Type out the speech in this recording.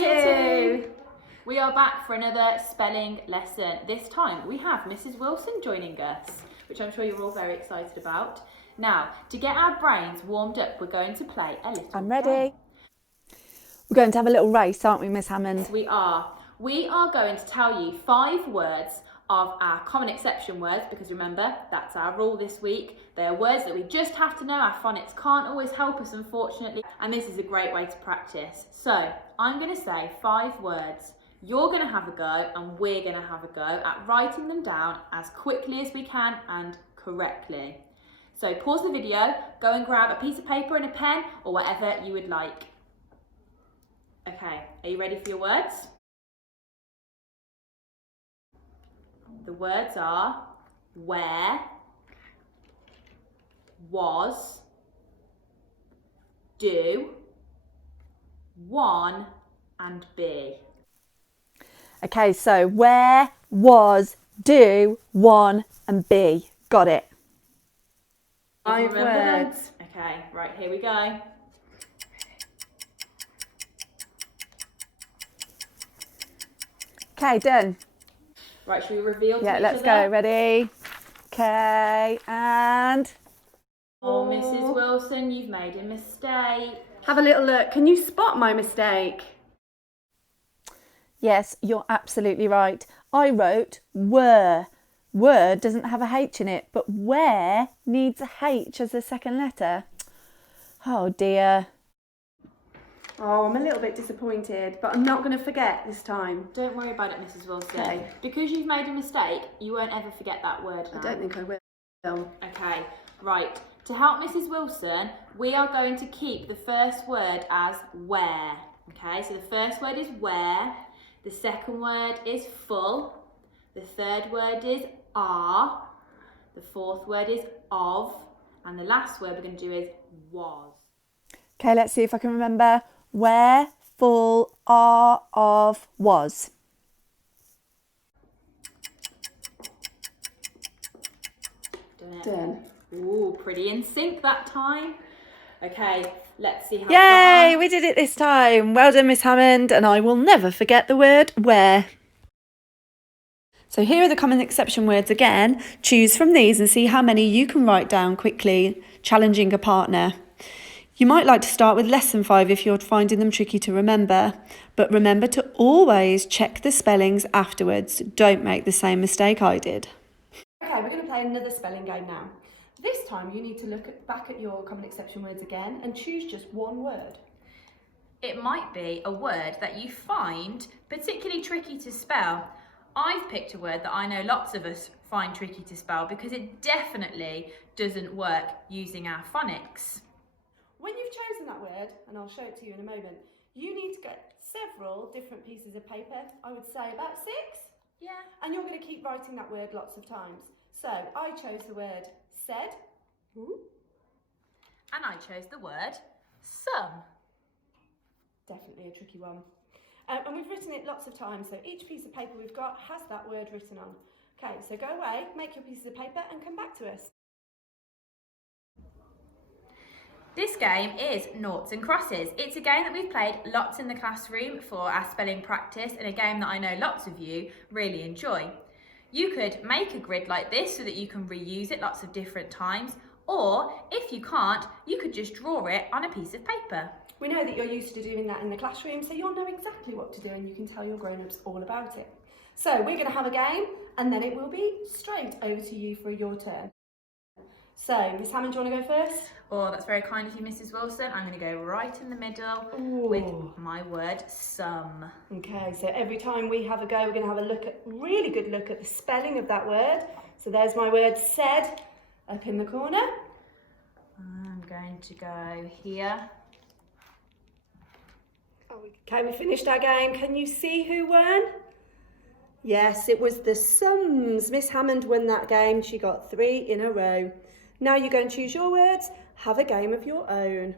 Year 2. We are back for another spelling lesson. This time we have Mrs. Wilson joining us, which I'm sure you're all very excited about. Now, to get our brains warmed up, we're going to play a little I'm ready. game. We're going to have a little race, aren't we, Miss Hammond? We are. We are going to tell you 5 words of our common exception words, because remember, that's our rule this week. They are words that we just have to know. Our phonics can't always help us, unfortunately, and this is a great way to practice. So, I'm going to say 5 words. You're going to have a go, and we're going to have a go at writing them down as quickly as we can and correctly. So, pause the video, go and grab a piece of paper and a pen, or whatever you would like. Okay, are you ready for your words? The words are where, was, do, one, and be. Okay, so where, was, do, one, and be. Got it. 5 words. Okay, right, here we go. Okay, done. Right, should we reveal to each other? Let's go. Ready? Okay, and... Oh, Mrs. Wilson, you've made a mistake. Have a little look. Can you spot my mistake? Yes, you're absolutely right. I wrote were. Were doesn't have a H in it, but where needs a H as the second letter. Oh dear. Oh, I'm a little bit disappointed, but I'm not going to forget this time. Don't worry about it, Mrs. Wilson. Okay. Because you've made a mistake, you won't ever forget that word now. I don't think I will. Okay, right. To help Mrs. Wilson, we are going to keep the first word as where. Okay, so the first word is where, the second word is full, the third word is are, the fourth word is of, and the last word we're going to do is was. Okay, let's see if I can remember. Where, full, are, of, was. Done. Ooh, pretty in sync that time. Okay, let's see how. Yay, we did it this time. Well done, Miss Hammond, and I will never forget the word where. So here are the common exception words again. Choose from these and see how many you can write down quickly, challenging a partner. You might like to start with lesson 5 if you're finding them tricky to remember, but remember to always check the spellings afterwards. Don't make the same mistake I did. Okay, we're going to play another spelling game now. This time you need to look back at your common exception words again and choose just one word. It might be a word that you find particularly tricky to spell. I've picked a word that I know lots of us find tricky to spell because it definitely doesn't work using our phonics. When you've chosen that word, and I'll show it to you in a moment, you need to get several different pieces of paper. I would say about 6. Yeah. And you're going to keep writing that word lots of times. So I chose the word said. And I chose the word some. Definitely a tricky one. And we've written it lots of times, so each piece of paper we've got has that word written on. Okay, so go away, make your pieces of paper and come back to us. This game is Noughts and Crosses. It's a game that we've played lots in the classroom for our spelling practice and a game that I know lots of you really enjoy. You could make a grid like this so that you can reuse it lots of different times, or if you can't, you could just draw it on a piece of paper. We know that you're used to doing that in the classroom, so you'll know exactly what to do and you can tell your grown-ups all about it. So we're going to have a game and then it will be straight over to you for your turn. So, Miss Hammond, do you want to go first? Oh, that's very kind of you, Mrs. Wilson. I'm going to go right in the middle with my word some. Okay, so every time we have a go, we're going to have a really good look at the spelling of that word. So there's my word said up in the corner. I'm going to go here. Okay, we finished our game. Can you see who won? Yes, it was the sums. Miss Hammond won that game. She got 3 in a row. Now you go and choose your words. Have a game of your own.